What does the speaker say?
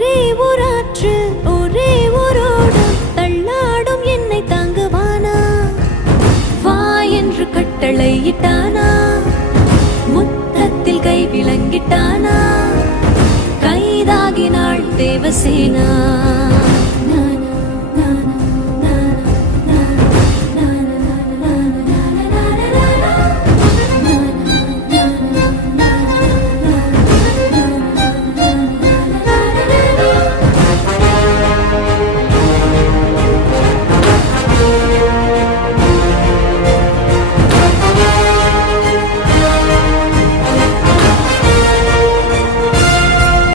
ஒரே ஊராற்று ஒரே ஊரோடும் தள்ளாடும் என்னை தாங்குவானா? வா என்று கட்டளையிட்டானா? முத்தத்தில் கை விளங்கிட்டானா? கைதாகினாள் தேவசேனா.